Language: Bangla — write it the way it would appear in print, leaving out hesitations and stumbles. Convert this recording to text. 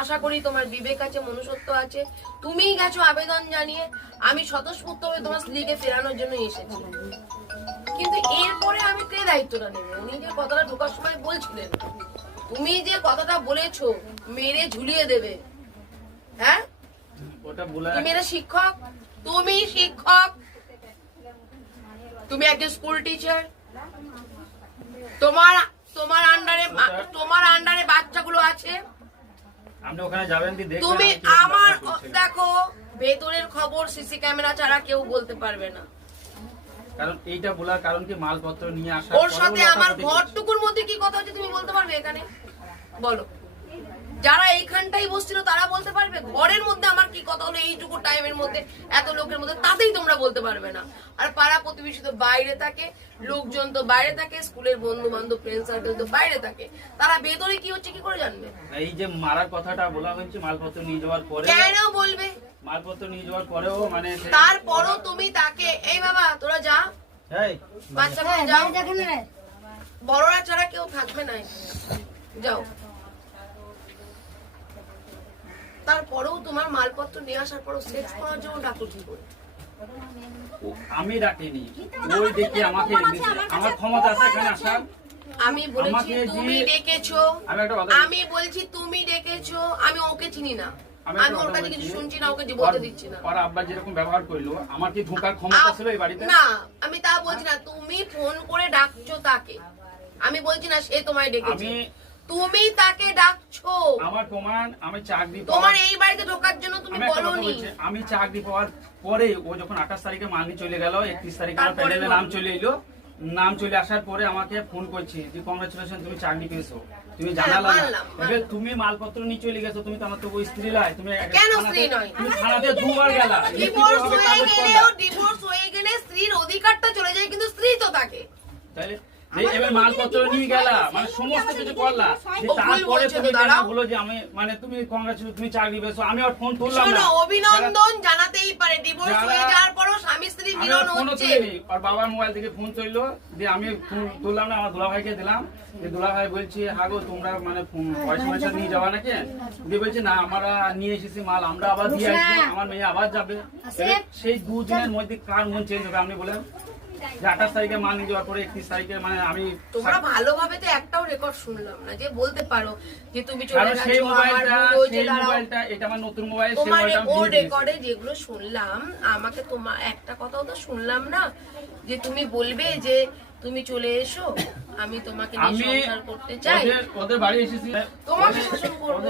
আশা করি তোমার বিবেক আছে, মনুষ্যত্ব আছে। তুমিই গেছো আবেদন জানিয়ে, আমি স্বতঃস্ফূর্ত হয়ে তোমার স্ত্রীকে ফেরানোর জন্য এসেছি। কিন্তু এরপরে আমি কে দায়িত্বটা নেবো? উনি যে কথাটা ঢোকার সময় বলছিলেন, তুমি যে কথাটা বলেছো মেরে ঝুলিয়ে দেবে, হ্যাঁ তুমি মেরে শিক্ষক, তুমি শিক্ষক, তুমি একজন স্কুল টিচার, তোমার আন্ডারে বাচ্চাগুলো আছে। আপনি ওখানে যাবেন কি দেখবেন? তুমি আমার দেখো ভেতরের খবর সিসি ক্যামেরা ছাড়া কেউ বলতে পারবে না। কারণ এইটা বলার কারণ কি মালপত্র নিয়ে আসা, ওর সাথে আমার ঘরটুকুর মধ্যে কি কথা হচ্ছে তুমি বলতে পারবে? এখানে বলো, যারা এইখানটাই বসছিল তারা বলতে পারবে ঘরের মধ্যে আমার কি কথা হলো এইটুকু টাইমের মধ্যে এত লোকের মধ্যে? তাতেই তোমরা বলতে পারবে না। আর পাড়া প্রতিবেশী তো বাইরে থাকে, লোকজন তো বাইরে থাকে, স্কুলের বন্ধু বান্ধব ফ্রেন্ড সার্কেল তো বাইরে থাকে, তারা ভেতরে কি হচ্ছে কি করে জানবে? এই যে মারার কথাটা বলা হয়েছে মালপত্র নিয়ে যাওয়ার পরে, কেন বলবে? মালপত্র নিয়ে যাওয়ার পরেও মানে তারপরও তুমি তাকে এই বাবা তোরা যা, বাচ্চাগুলো যাও, বড়রা ছাড়া কেউ থাকবে না, যাও। তারপরেও তোমার মালপত্র নিয়ে আসার পরও সেক্স করার জন্য ডাকো কি করে? আমি ডাকিনি, ওই দেখে আমাকে আমার ক্ষমতা আছে এখানে আসার। আমি বলছি তুমি ডেকেছো, আমি বলছি তুমি ডেকেছো, আমি ওকে চিনি না, আমি ওর কাছে কিছু শুনছি না, ওকে বলতে দিচ্ছি না। আর আব্বা যেরকম ব্যবহার করলো, আমার কি ঢোকার ক্ষমতা ছিল এই বাড়িতে? না, আমি তা বলছি না, তুমি ফোন করে ডাকছো তাকে, আমি বলছি না সে তোমায় ডেকেছে, তুমি তাকে ডাকছো। আমার প্রমাণ, আমি চাকরি তোমার এই বাড়িতে ঢোকার জন্য তুমি বলোনি। আমি চাকরি পাওয়ার পরে ও যখন 28 তারিখে মালনি চলে গেল, 31 তারিখে আমার প্যানেলে নাম চলে এলো, নাম চলে আসার পরে আমাকে ফোন করছে যে কংগ্রাচুলেশন তুমি চাকরি পেয়েছো, তুমি জানালা না। এবার তুমি মালপত্র নিয়ে চলে গেছো, তুমি তো আমার তো ওই স্ত্রী লাই, তুমি কেন স্ত্রী নয়? তুমি থানাতে দুবার গেলা, ডিভোর্স হয়ে গেলে স্ত্রীর অধিকারটা চলে যায়, কিন্তু স্ত্রী তো থাকে। তাইলে এবার মালপত্র নিয়ে গেলা, মানে সমস্ত কিছু করলা, তারপরে তুমি বলো যে আমি মানে তুমি কংগ্রাচুলেশন তুমি চাকরি পেয়েছো, আমি আর ফোন তুললাম না। অভিনন্দন জানাতেই পারে, ডিভোর্স হয়ে যাওয়ার পরও স্বামী স্ত্রী মিলন হচ্ছে। আর বাবার মোবাইল থেকে ফোন চললো, যে আমি তুললাম না, আমার দুলাভাইকে দিলাম, যে দুলাভাই বলছি হাগো তোমরা মানে পয়সা নিয়ে যাওয়া নাকি? দিয়ে বলছে না আমরা নিয়ে এসেছি মাল, আমরা আবার দিয়ে আসবো, আমার মেয়ে আবার যাবে। সেই দুদিনের মধ্যে কার মন চেঞ্জ হবে আপনি বলেন? যে 28 তারিখে মাল নিয়ে যাওয়ার পরে 31 তারিখে মানে আমি তোমরা ভালোভাবে তো একটাও রেকর্ড শুনলাম না যে বলতে পারো যে তুমি চলে গেছো। সেই মোবাইলটা এটা আমার নতুন মোবাইল, সেই মোবাইলটা ও রেকর্ডে যেগুলো শুনলাম, আমাকে তোমার একটা কথাও তো শুনলাম না যে তুমি বলবে যে তুমি চলে এসো, আমি তোমাকে নিয়ে সংসার করতে চাই। ওদের বাড়ি এসেছি, তোমাকে শাসন করব।